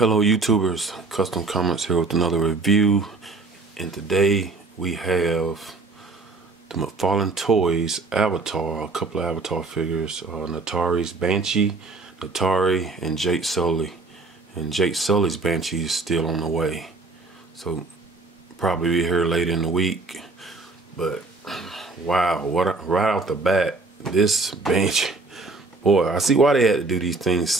Hello YouTubers, Custom Comments here with another review, and today we have the Mcfarlane Toys Avatar, a couple of Avatar figures, Naturi's Banshee, Naturi, and Jake Sully. And Jake Sully's Banshee is still on the way, so probably be here later in the week. But wow, right off the bat, this Banshee, boy, I see why they had to do these things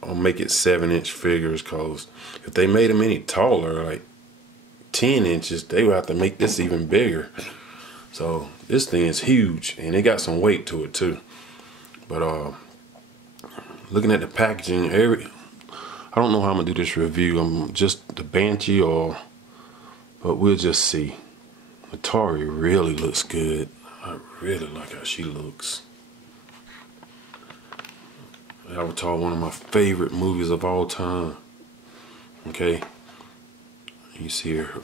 I'll make it 7-inch figures, cause if they made them any taller, like 10 inches, they would have to make this even bigger. So this thing is huge, and it got some weight to it too. But looking at the packaging, I don't know how I'm gonna do this review. I'm just the Banshee, but we'll just see. Naturi really looks good. I really like how she looks. Avatar, one of my favorite movies of all time. Okay, you see her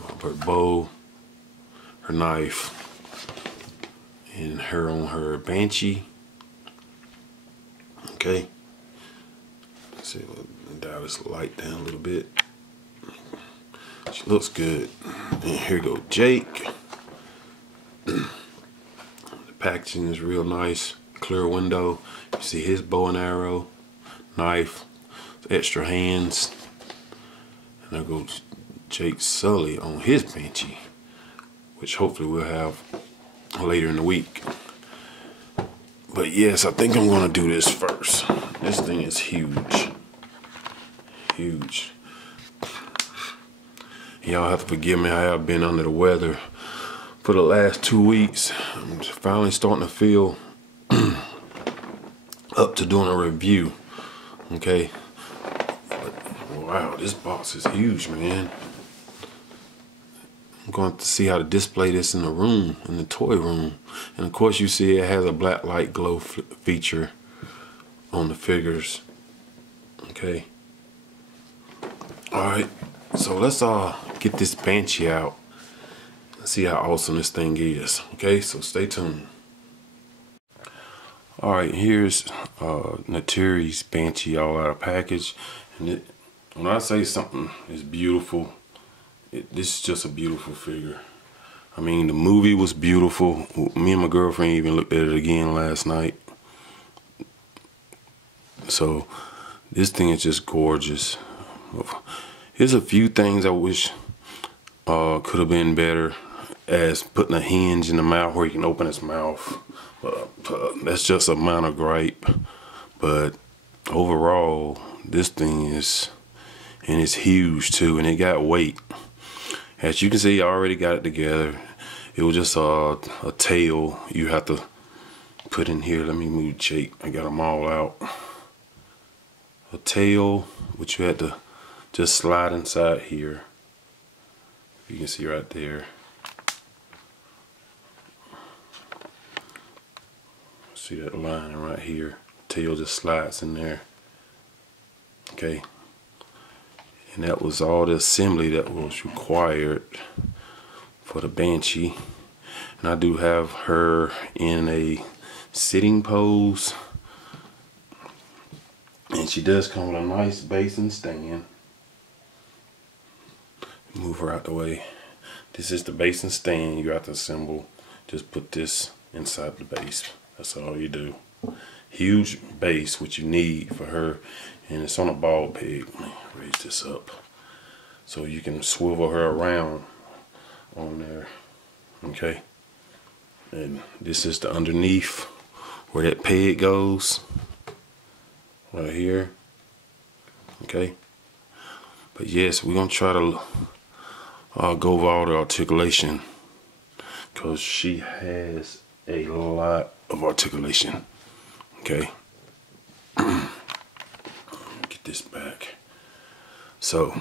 bow, her knife, and her on her Banshee. Okay, let's see, we'll dial this light down a little bit. She looks good. And here go Jake. The packaging is real nice, clear window. You see his bow and arrow, knife, extra hands, and there goes Jake Sully on his Banshee, which hopefully we'll have later in the week. But yes, I think I'm gonna do this first. This thing is huge, huge. Y'all have to forgive me, I have been under the weather for the last 2 weeks. I'm finally starting to feel up to doing a review. Okay, but wow, this box is huge, man. I'm going to see how to display this in the room, in the toy room. And of course you see it has a black light glow feature on the figures. Okay, alright, so let's get this Banshee out and see how awesome this thing is. Okay, so stay tuned. Alright, here's Naturi's Banshee all out of package. And when I say something is beautiful, this is just a beautiful figure. I mean, the movie was beautiful. Me and my girlfriend even looked at it again last night. So this thing is just gorgeous. Here's a few things I wish could have been better, as putting a hinge in the mouth where he can open his mouth. That's just a minor gripe, but overall this thing is, and it's huge too, and it got weight. As you can see, I already got it together. It was just a tail you have to put in here. Let me move Jake, I got them all out. A tail which you had to just slide inside here. You can see right there. See that line right here? Tail just slides in there. Okay, and that was all the assembly that was required for the Banshee. And I do have her in a sitting pose, and she does come with a nice base and stand. Move her out the way. This is the base and stand you have to assemble. Just put this inside the base. That's all you do. Huge base, which you need for her, and it's on a ball peg. Let me raise this up so you can swivel her around on there. Okay, and this is the underneath where that peg goes, right here. Okay, but yes, we're gonna try to go over all the articulation, because she has a lot of articulation. Okay, get this back. So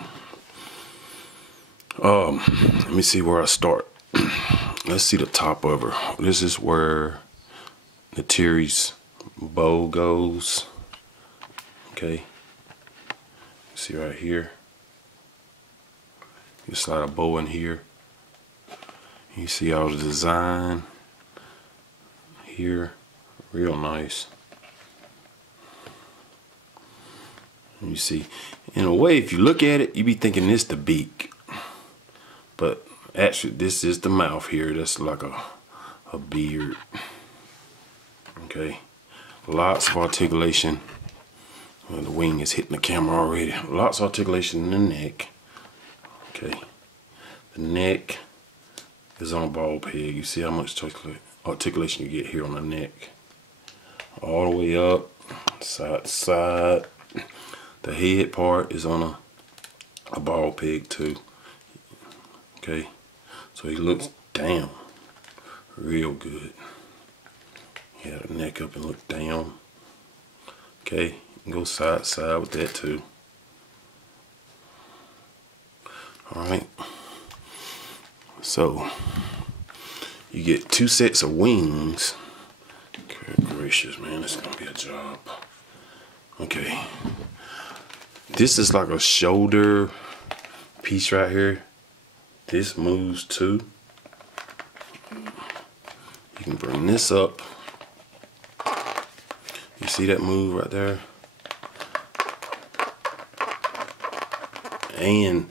let me see where I start. Let's see the top of her. This is where Neytiri's bow goes. Okay, see right here, you slide a bow in here. You see all the design here, real nice. You see, In a way, if you look at it, you be thinking this the beak, but actually this is the mouth here. That's like a beard. Okay, lots of articulation. Well, the wing is hitting the camera already. Lots of articulation in the neck. Okay, the neck is on a ball peg. You see how much articulation you get here on the neck. All the way up, side to side. The head part is on a ball peg too. Okay, so he looks down real good. Yeah, the neck up and look down. Okay, you can go side to side with that too. Alright, so you get 2 sets of wings. Good gracious, man, this is gonna be a job. Okay, this is like a shoulder piece right here. This moves too. You can bring this up. You see that move right there? And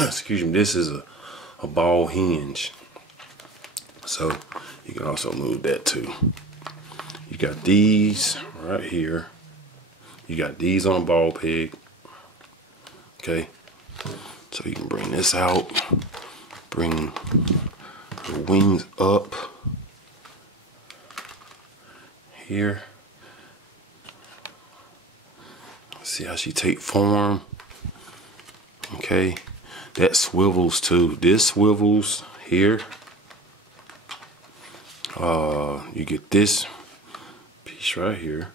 excuse me, this is a ball hinge. So you can also move that too. You got these right here. You got these on a ball peg. Okay. So you can bring this out. Bring the wings up here. See how she take form. Okay, that swivels too. This swivels here. You get this piece right here.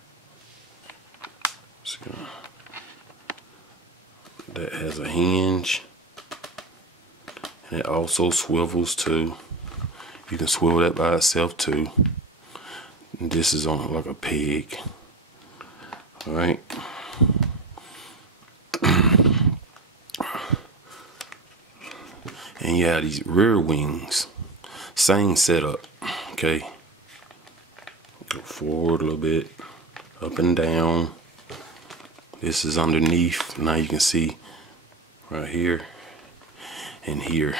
That has a hinge, and it also swivels too. You can swivel that by itself too. And this is on like a peg. All right. And you have these rear wings, same setup. Okay, go forward a little bit, up and down. This is underneath. Now you can see right here and here.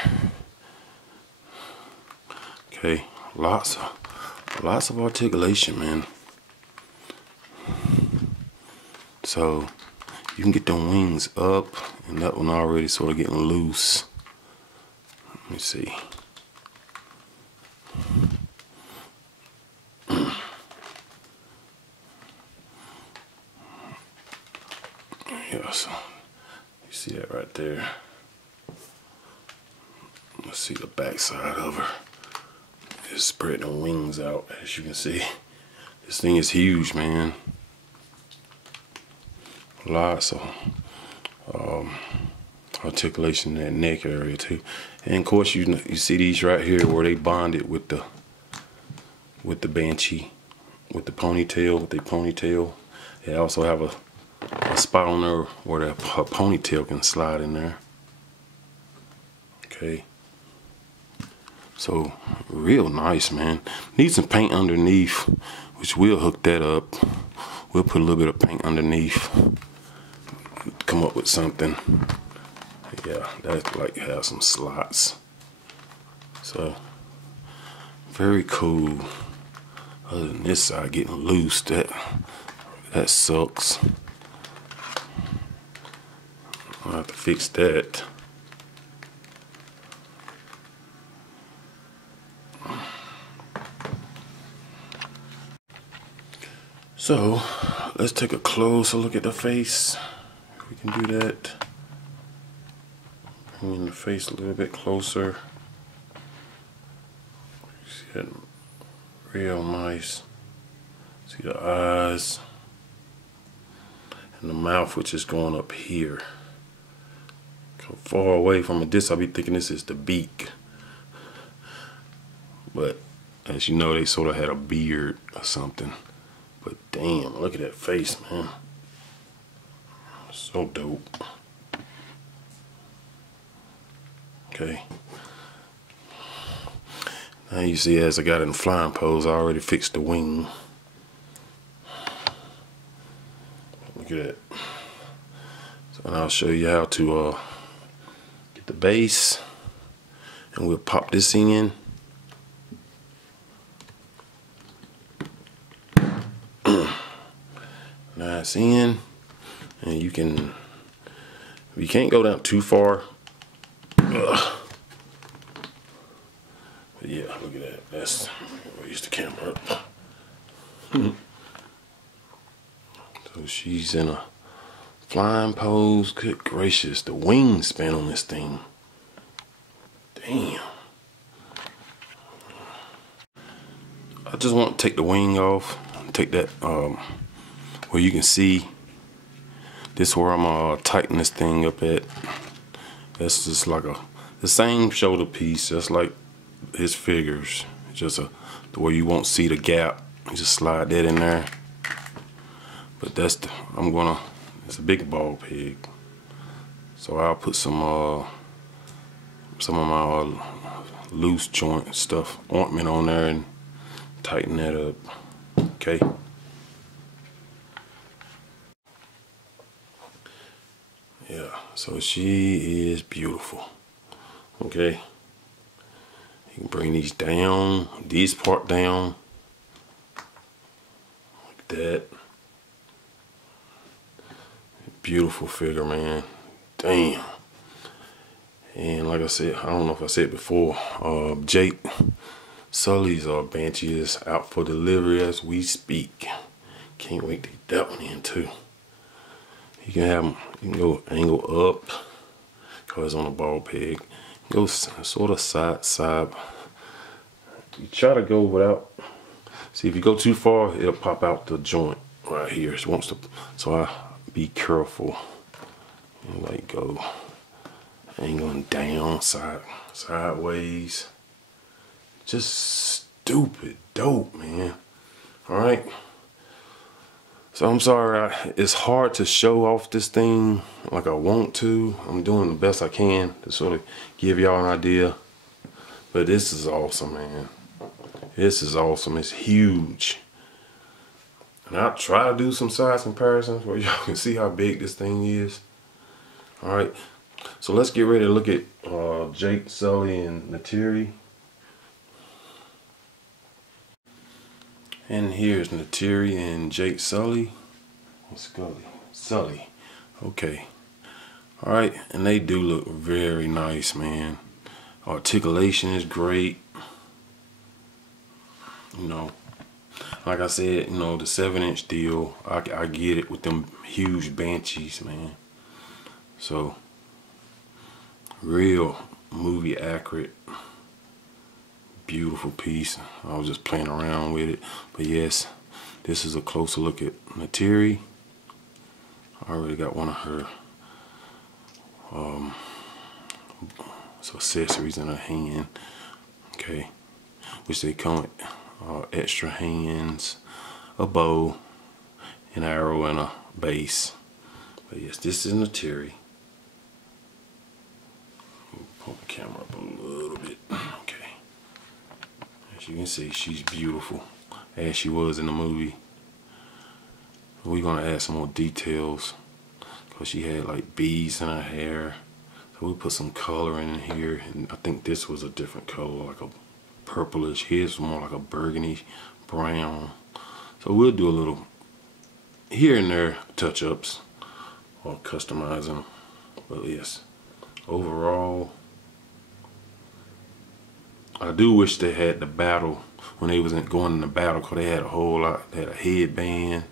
Okay, lots of articulation, man. So you can get them wings up, and that one already sort of getting loose. Let me see. Yeah, so you see that right there. Let's see the back side of her. It's spreading the wings out, as you can see. This thing is huge, man. Lots of articulation in that neck area too. And of course you see these right here where they bonded with the Banshee, with the ponytail, with their ponytail. They also have a spot on there where her ponytail can slide in there. Okay. So real nice, man. Need some paint underneath, which we'll hook that up. We'll put a little bit of paint underneath. Come up with something. Yeah, that's like have some slots. So very cool. Other than this side getting loose, that sucks. I'll have to fix that. So let's take a closer look at the face. If we can do that. Bring the face a little bit closer. See that real nice. See the eyes and the mouth, which is going up here. Go far away from it. This I'll be thinking this is the beak, but as you know, they sort of had a beard or something. But damn, look at that face, man. So dope. Okay. Now you see, as I got in flying pose, I already fixed the wing. Look at that. and I'll show you how to get the base, and we'll pop this in. Nice in, and you can't go down too far. But yeah, look at that. That's raise the camera up. So she's in a flying pose. Good gracious, the wingspan on this thing. Damn. I just want to take the wing off. Take that where you can see. This is where I'm tighten this thing up at. That's just like the same shoulder piece, just like his figures. Just the way you won't see the gap. You just slide that in there. But that's it's a big ball pig. So I'll put some of my loose joint stuff, ointment on there, and tighten that up. Okay. Yeah, so she is beautiful. Okay. You can bring these down, this part down. Like that. Beautiful figure, man. Damn. And like I said, I don't know if I said before, Jake Sully's Banshee is out for delivery as we speak. Can't wait to get that one in too. You can go angle up, cause it's on a ball peg. Go sort of side. You try to go without. See, if you go too far, it'll pop out the joint right here. It wants to, so I be careful. And like go angling down, sideways. Just stupid dope, man. All right. So I'm sorry, it's hard to show off this thing like I want to. I'm doing the best I can to sort of give y'all an idea. But this is awesome, man. This is awesome. It's huge. And I'll try to do some size comparisons where y'all can see how big this thing is. All right. So let's get ready to look at Jake, Sully, and Naturi. And here's Naturi and Jake Sully. Sully. Okay. Alright, and they do look very nice, man. Articulation is great. You know, like I said, you know, the 7-inch deal, I get it with them huge Banshees, man. So, real movie accurate. Beautiful piece. I was just playing around with it, but yes, this is a closer look at Neytiri. I already got one of her accessories in her hand. Okay, which they come with extra hands, a bow, an arrow, and a base. But yes, this is Neytiri. Pull the camera up a little bit. Okay. As you can see, she's beautiful, as she was in the movie. We're gonna add some more details, because she had like beads in her hair. So we put some color in here, and I think this was a different color, like a purplish. His was more like a burgundy brown. So we'll do a little here and there touch-ups or customizing them. But yes, overall, I do wish they had the battle when they wasn't going in the battle, because they had a whole lot. They had a headband.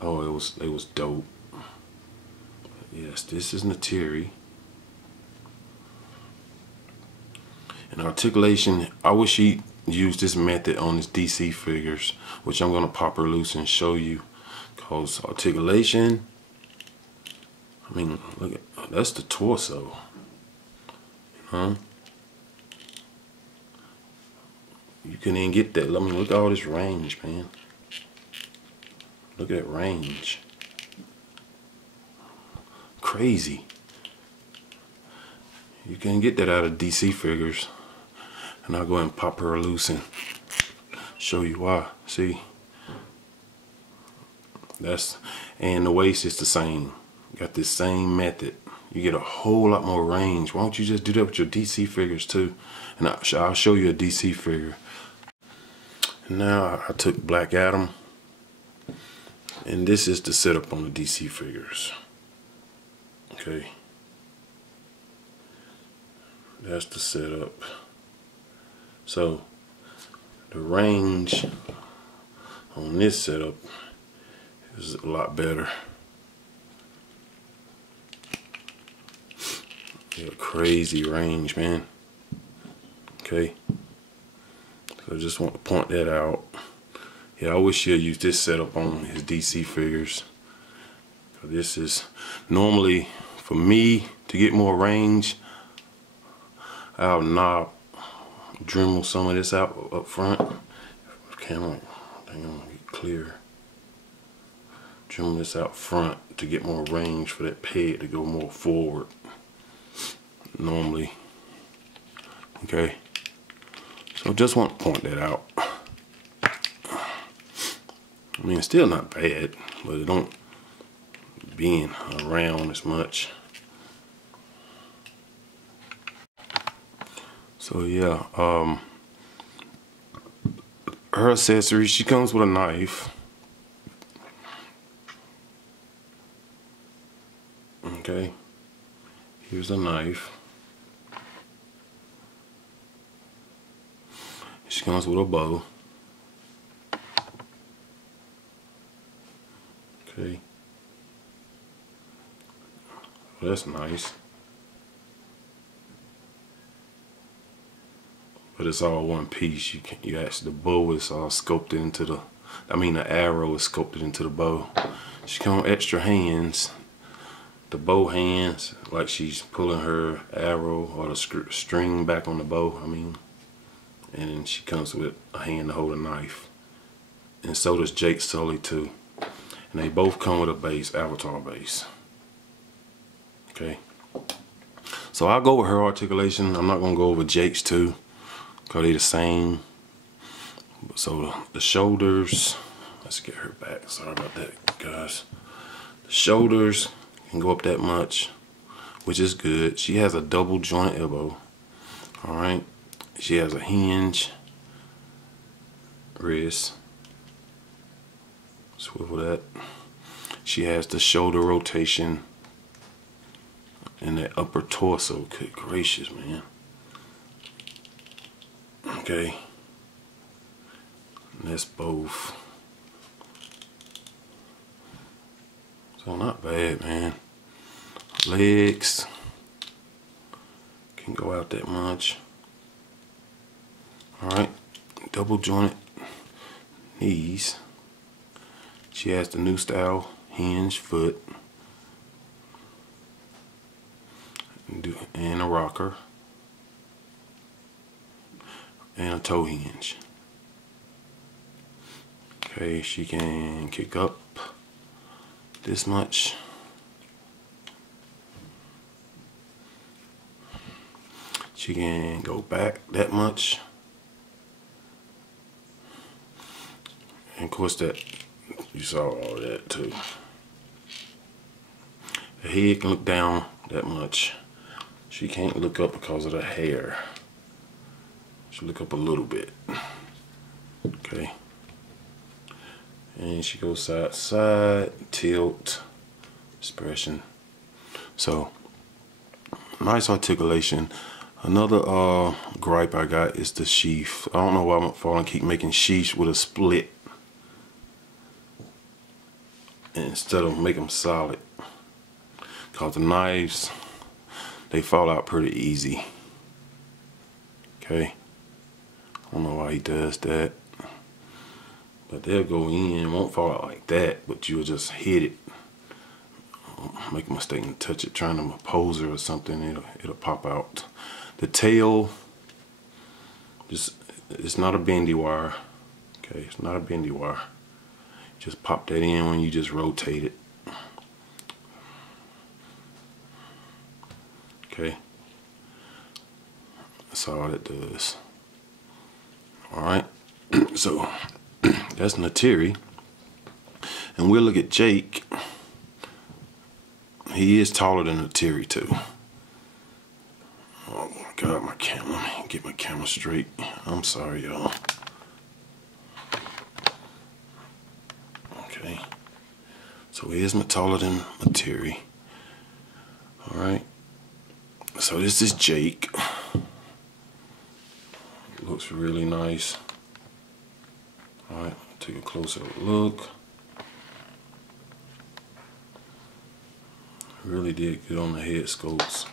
Oh, it was dope. But yes, this is Naturi. And articulation, I wish he used this method on his DC figures, which I'm gonna pop her loose and show you. Cause articulation, I mean, look at, that's the torso. Huh? You couldn't even get that. I mean, look at all this range, man. Look at that range. Crazy. You can't get that out of DC figures. And I'll go ahead and pop her loose and show you why. See? And the waist is the same. got this same method. You get a whole lot more range. Why don't you just do that with your DC figures too? And I'll show you a DC figure. And now I took Black Adam, and this is the setup on the DC figures. Okay, that's the setup. So the range on this setup is a lot better. Yeah, crazy range, man. Okay, so I just want to point that out. Yeah, I wish he'll use this setup on his DC figures. This is normally, for me, to get more range, I'll Dremel some of this out up front. Camera, hang on, get clear. Dremel this out front to get more range for that peg to go more forward. Normally, okay. So just want to point that out. I mean, it's still not bad, but it don't bend around as much. So yeah, her accessories, she comes with a knife. Okay, here's a knife. She comes with a bow. Okay, well, that's nice. But it's all one piece. You actually, the bow is all sculpted into the, the arrow is sculpted into the bow. She comes with extra hands. The bow hands, like she's pulling her arrow or the string back on the bow, and then she comes with a hand to hold a knife. And so does Jake Sully too. And they both come with a base, avatar base. Okay. So I'll go with her articulation. I'm not gonna go over Jake's too, because they're the same. So the shoulders, let's get her back. Sorry about that, guys. The shoulders can go up that much, which is good. She has a double jointed elbow. All right. She has a hinge wrist. Swivel that. She has the shoulder rotation and that upper torso. Good gracious, man. Okay. And that's both. So not bad, man. Legs can go out that much. Alright, double jointed knees. She has the new style hinge foot and a rocker and a toe hinge. Okay, she can kick up this much. She can go back that much. And of course that, you saw all that too. The head can look down that much. She can't look up because of the hair. She look up a little bit. Okay. And she goes side to side, tilt, expression. So, nice articulation. Another gripe I got is the sheath. I don't know why Mcfarlane keep making sheaths with a split instead of make them solid. Cause the knives, they fall out pretty easy. Okay. I don't know why he does that. But they'll go in, won't fall out like that, but you'll just hit it. Make a mistake and touch it, trying to pose her or something, it'll pop out. The tail, it's not a bendy wire. Okay, it's not a bendy wire. Just pop that in when you just rotate it. Okay, that's all it does. Alright, so that's Naturi. And we'll look at Jake. he is taller than Neytiri too. Oh my God, my camera. Let me get my camera straight. I'm sorry, y'all. Okay. So he is taller than Naturi. Alright. So this is Jake. Looks really nice. Alright, take a closer look. Really did good on the head scopes.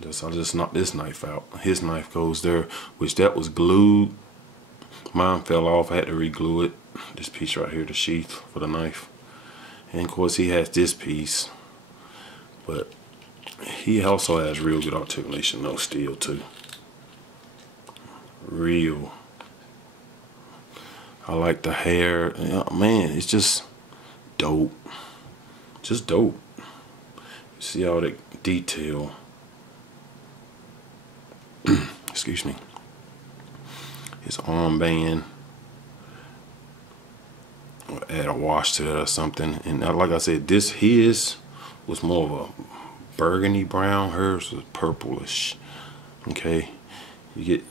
I just knocked this knife out. His knife goes there, which that was glued. Mine fell off. I had to re-glue it. This piece right here, the sheath for the knife. And of course he has this piece. But he also has real good articulation though, still too. Real. I like the hair. Man, it's just dope. Just dope. You see all that detail. Excuse me. His armband. I'll add a wash to that or something. And like I said, his was more of a burgundy brown. Hers was purplish. Okay. You get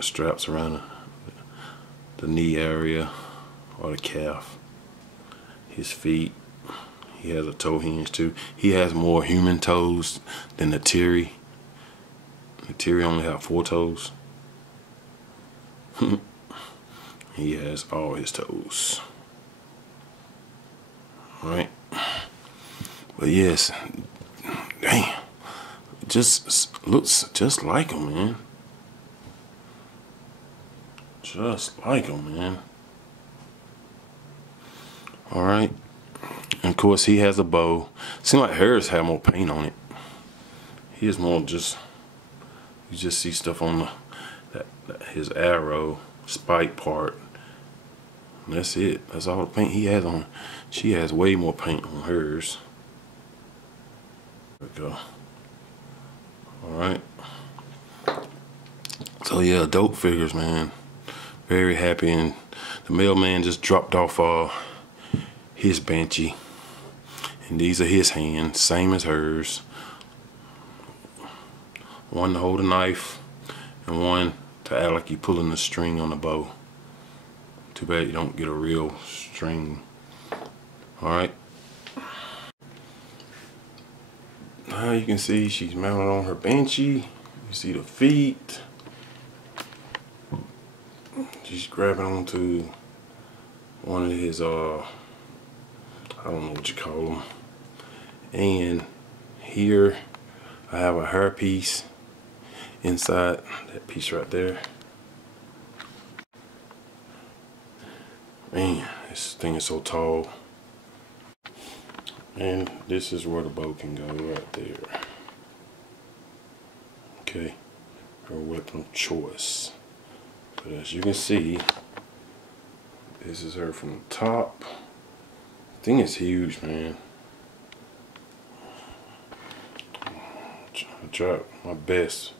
straps around the knee area or the calf. His feet. He has a toe hinge too. He has more human toes than Neytiri. Neytiri only have 4 toes. He has all his toes. Alright. But yes, damn. Just looks just like him, man. Just like him, man. Alright. And of course he has a bow. Seems like hers have more paint on it. He is more just, you just see stuff on his arrow spike part. And that's it. That's all the paint he has on. She has way more paint on hers. There we go. Alright. So yeah, dope figures, man. Very happy. And the mailman just dropped off his Banshee. And these are his hands, same as hers. One to hold a knife and one to act like you pulling the string on the bow. Too bad you don't get a real string. Alright. Now you can see she's mounted on her Banshee. You see the feet. She's grabbing onto one of his I don't know what you call them. And here I have a hair piece inside that piece right there. Man, this thing is so tall. And this is where the bow can go right there. Okay, her weapon of choice. But as you can see, this is her from the top. The thing is huge, man. I tried my best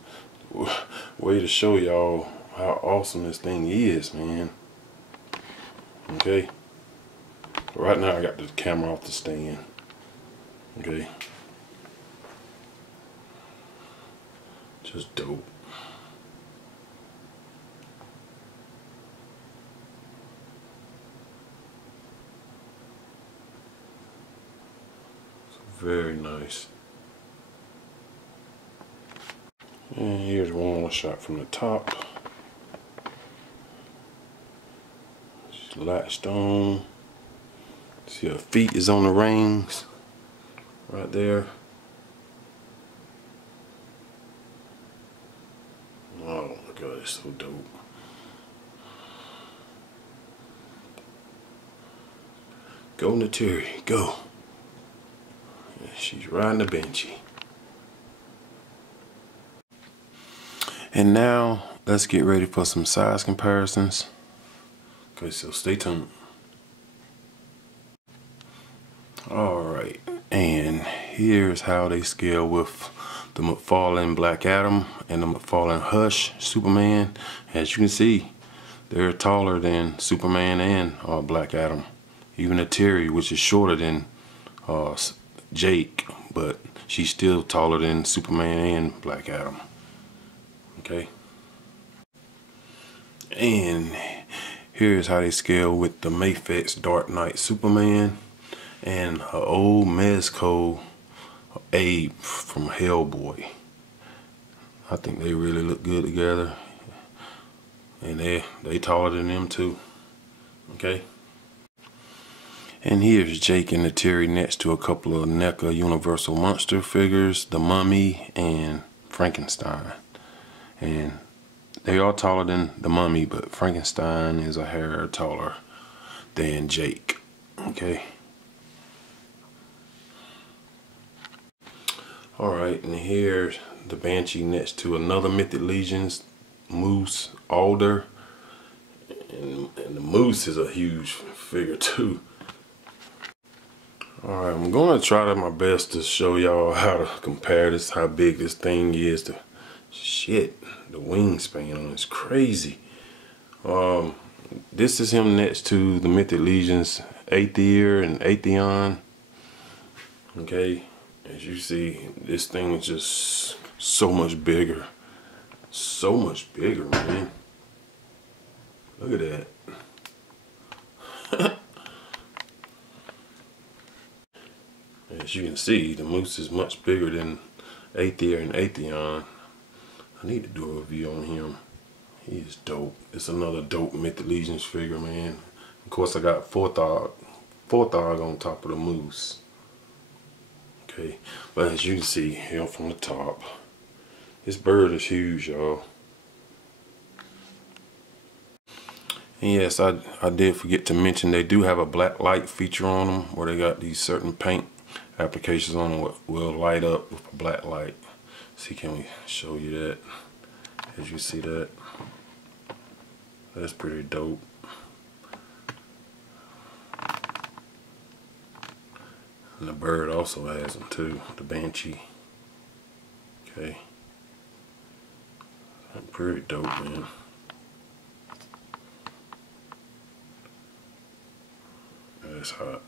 way to show y'all how awesome this thing is, man. Okay. Right now I got the camera off the stand. Okay. Just dope. Very nice. And here's one more shot from the top. She's latched on. See her feet is on the rings. Right there. Oh my God, it's so dope. Go Naturi, go. She's riding the Banshee. And now let's get ready for some size comparisons. Okay, so stay tuned. Alright, and here's how they scale with the Mcfarlane Black Adam and the Mcfarlane Hush Superman. As you can see, they're taller than Superman and Black Adam. Even Neytiri, which is shorter than Jake, but she's still taller than Superman and Black Adam. Okay. And here's how they scale with the Mafex Dark Knight Superman and her old Mezco Abe from Hellboy. I think they really look good together, and they taller than them too. Okay. And here's Jake and Neytiri next to a couple of NECA Universal Monster figures, the Mummy and Frankenstein. And they are taller than the Mummy, but Frankenstein is a hair taller than Jake. Okay. Alright, and here's the Banshee next to another Mythic Legions Moose, older. And the Moose is a huge figure too. Alright, I'm going to try my best to show y'all how to compare this, how big this thing is. Shit, the wingspan on it is crazy. This is him next to the Mythic Legions Aether and Atheon. Okay, as you see, this thing is just so much bigger. So much bigger, man. Look at that. As you can see, the Moose is much bigger than Aether and Atheon. I need to do a review on him. He is dope. It's another dope Mythic Legions figure, man. Of course, I got fourth dog on top of the Moose. Okay, but as you can see, him from the top, this bird is huge, y'all. And yes, I did forget to mention they do have a black light feature on them, where they got these certain paint applications on them will light up with a black light. See, can we show you that? As you see that, that's pretty dope. And the bird also has them too, the Banshee. Okay, pretty dope, man. That's hot.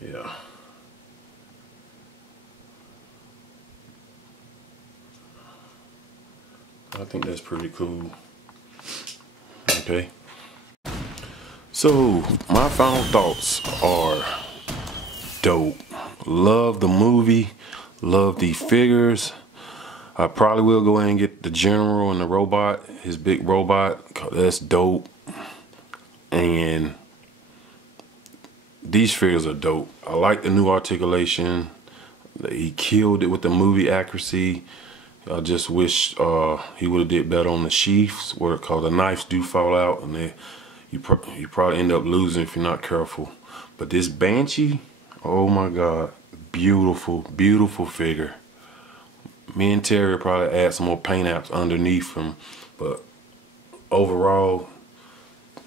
Yeah. I think that's pretty cool. Okay. So, my final thoughts are dope. Love the movie. Love the figures. I probably will go ahead and get the General and the robot, his big robot. 'Cause that's dope. And these figures are dope. I like the new articulation. He killed it with the movie accuracy. I just wish he would have did better on the sheaths, where the knives do fall out, and you probably end up losing if you're not careful. But this Banshee, oh my God, beautiful, beautiful figure. Me and Terry probably add some more paint apps underneath him, but overall,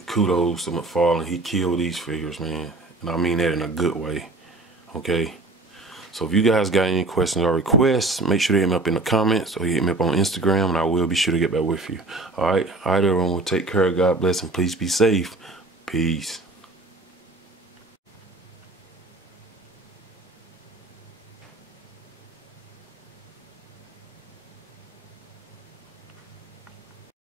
kudos to Mcfarlane. He killed these figures, man. And I mean that in a good way. Okay. So if you guys got any questions or requests, make sure to hit me up in the comments or hit me up on Instagram, and I will be sure to get back with you. All right, everyone. Well, take care. God bless, and please be safe. Peace.